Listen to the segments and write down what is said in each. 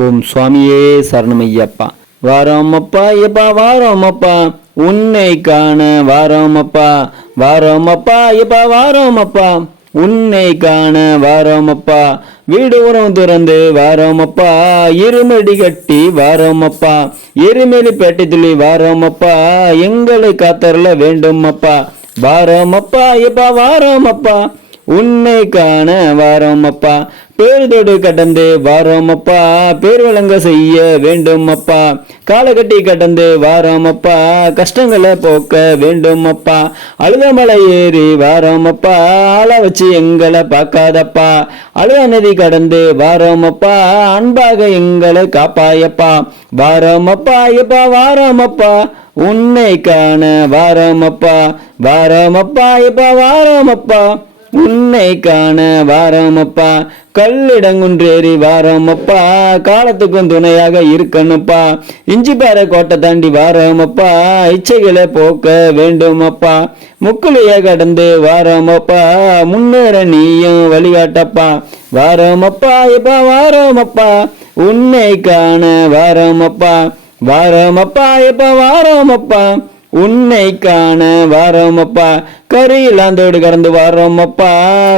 ஓம் சுவாமியே சரணமையப்பா. வாரோமப்பா எப்பா வாரோமப்பா. உன்னை காண வாரோமப்பா. வாரோமப்பா எப்பா வாரோமப்பா. உன்னை காண வாரோமப்பா. வீடு உரம் திறந்து வாரோமப்பா. இருமடி கட்டி வாரோமப்பா. எருமெலி பேட்டை துளி வாரோமப்பா. எங்களை காத்தரல வேண்டுமப்பா. வாரோமப்பா எப்பா வாரோமப்பா. உன்னை காண வாரோமப்பா. பேருதோடு கடந்து வாரோமப்பா. பேர் வழங்க செய்ய வேண்டும் அப்பா காலகட்டி கடந்து வாரோமப்பா. கஷ்டங்களை போக்க வேண்டும் அப்பா அழுதமலை ஏறி வாரோமப்பா. ஆள வச்சு எங்களை பார்க்காதப்பா. அழுத நதி கடந்து வாரோமப்பா. அன்பாக எங்களை காப்பாயப்பா. வாரோம் அப்பா ஐயப்பா வாரோம் அப்பா உன்னை காண வாரோமப்பா. வாரோமப்பா எப்பா வாரோமப்பா. உன்னை காண வாராமப்பா. கல்லிடங்குன்றேறி வாரமப்பா. காலத்துக்கும் துணையாக இருக்கணும்ப்பா இஞ்சிப்பாறை கோட்டை தாண்டி வாரமப்பா. இச்சைகளை போக்க வேண்டுமப்பா. முக்குலைய கடந்து வாரமப்பா. முன்னேற நீயும் வழிகாட்டப்பா. வாரமப்பா இப்பா வாரமப்பா. உன்னை காண வாரமப்பா. வாரமப்பா எப்பா வாரமப்பா. உன்னை காண வாரோமப்பா. கரியிலாந்தோடு கடந்து வாரோமப்பா.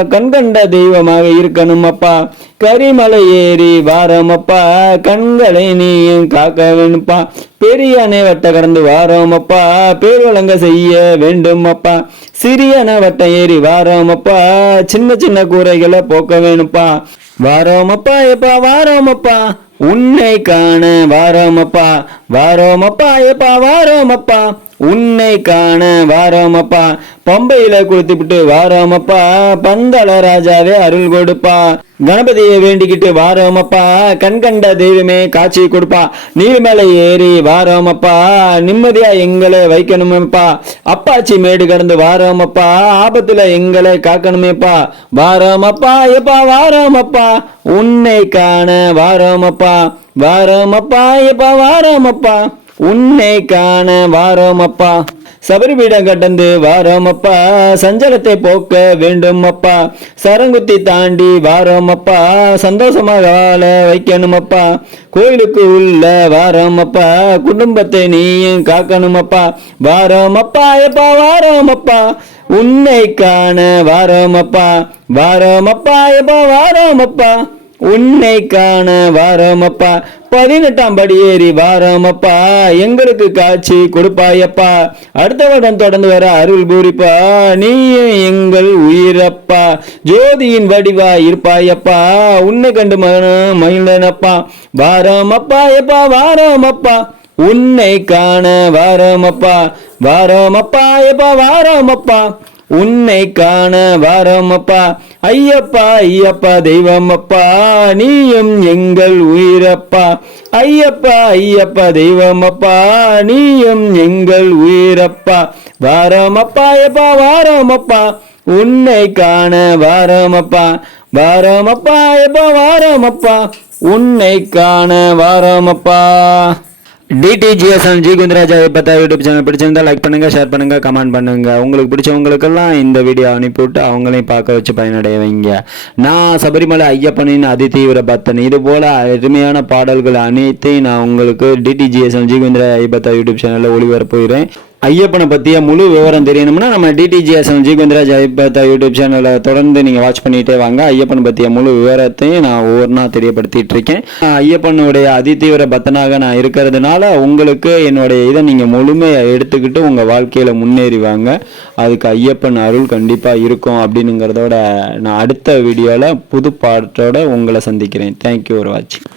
கண் கண்ட தெய்வமாக இருக்கணும் அப்பா கரிமலை ஏறி வாரோமப்பா. கண்களை நீயும் காக்க வேணும்ப்பா. பெரியனை வட்டை கடந்து வாரோமப்பா. பேர் வழங்க செய்ய வேண்டும் அப்பா சிறியன வட்டம் ஏறி வாரோமப்பா. சின்ன சின்ன கூரைகளை போக்க வேணும்ப்பா. வாரோமப்பா எப்பா வாரோமப்பா. உன்னை காண வாரோமப்பா. வாரோமப்பா எப்பா வாரோமப்பா. உன்னை காண வாரோமப்பா. பம்பையில குளித்துவிட்டு வாரோமப்பா. பந்தள ராஜாவே அருள் கொடுப்பா. கணபதியை வேண்டிக்கிட்டு வாரோமப்பா. கண் கண்ட தெய்வமே காட்சி கொடுப்பா. நீர்மலை ஏறி வாரோமப்பா. நிம்மதியா எங்களை வைக்கணுமேப்பா. அப்பாச்சி மேடு கடந்து வாரோமப்பா. ஆபத்துல எங்களை காக்கணுமேப்பா. வாரோமப்பா எப்பா வாரோமப்பா. உன்னை காண வாரோமப்பா. வாரோமப்பா எப்பா வாரோமப்பா. உன்னை காண வாரோமப்பா. சபரிபீடம் கடந்து வாரோமப்பா. சஞ்சலத்தை போக்க வேண்டும் அப்பா சரங்குத்தி தாண்டி வாரோமப்பா. சந்தோஷமாக வாழ வைக்கணுமப்பா. கோயிலுக்கு உள்ள வாரோமப்பா. குடும்பத்தை நீயும் காக்கணுமப்பா. வாரோமப்பா எப்பா வாரோமப்பா. உன்னை காண வாரோமப்பா. வாரோமப்பா எப்பா வாரோமப்பா. உன்னை காண வாரமப்பா. பதினெட்டாம் படி ஏறி வாரமப்பா. எங்களுக்கு காட்சி கொடுப்பாயப்பா. அடுத்த வருடம் தொடர்ந்து வர அருள் பூரிப்பா. நீயும் எங்கள் உயிரப்பா. ஜோதியின் வடிவா இருப்பாயப்பா. உன்னை கண்டு மகன மகிழ்ந்தனப்பா. வாரமப்பா எப்பா வாரமப்பா. உன்னை காண வாரமப்பா. வாரமப்பா எப்பா வாரமப்பா. உன்னை காண வாரமப்பா. ஐயப்பா ஐயப்பா தெய்வமப்பா நீயும் எங்கள் உயிரப்பா. ஐயப்பா ஐயப்பா தெய்வமப்பா நீயும் எங்கள் உயிரப்பா. வாரமப்பா ஐயப்பா வாரமப்பா. உன்னை காண வாரமப்பா. வாரமப்பா ஐயப்பா வாரமப்பா. உன்னை காண வாரமப்பா. டிடிஜிஎஸ்எம் ஜி குந்தராஜா பத்தா யூடியூப் சேனல் பிடிச்சிருந்தா லைக் பண்ணுங்க ஷேர் பண்ணுங்க கமெண்ட் பண்ணுங்க. உங்களுக்கு பிடிச்சவங்களுக்கெல்லாம் இந்த வீடியோ அனுப்பிவிட்டு அவங்களையும் பார்க்க வச்சு பயனடைய வைங்க. நான் சபரிமலை ஐயப்பனின் அதிதீவிர பத்தன் இது போல அருமையான பாடல்கள் அனைத்தையும் நான் உங்களுக்கு டிடிஜிஎஸ்எம் ஜி குந்தராஜா ஐபத்தா யூடியூப் சேனலில் ஒளிபரப்புகிறேன். ஐயப்பனை பற்றிய முழு விவரம் தெரியணும்னா நம்ம டிடிஜிஎஸ்எம் ஜி குந்தராஜ் ஐப்பத்தா யூடியூப் சேனலை தொடர்ந்து நீங்கள் வாட்ச் பண்ணிகிட்டே வாங்க. ஐயப்பன் பற்றிய முழு விவரத்தையும் நான் ஒவ்வொரு நாள் தெரியப்படுத்திட்டு இருக்கேன். ஐயப்பனுடைய அதிதீவிர பக்தனாக நான் இருக்கிறதுனால உங்களுக்கு என்னுடைய இதை நீங்கள் முழுமையாக எடுத்துக்கிட்டு உங்கள் வாழ்க்கையில் முன்னேறிவாங்க அதுக்கு ஐயப்பன் அருள் கண்டிப்பாக இருக்கும் அப்படின்னுங்கிறதோட நான் அடுத்த வீடியோவில் புது பாட்டோட உங்களை சந்திக்கிறேன். தேங்க்யூ ஒரு வாட்சிங்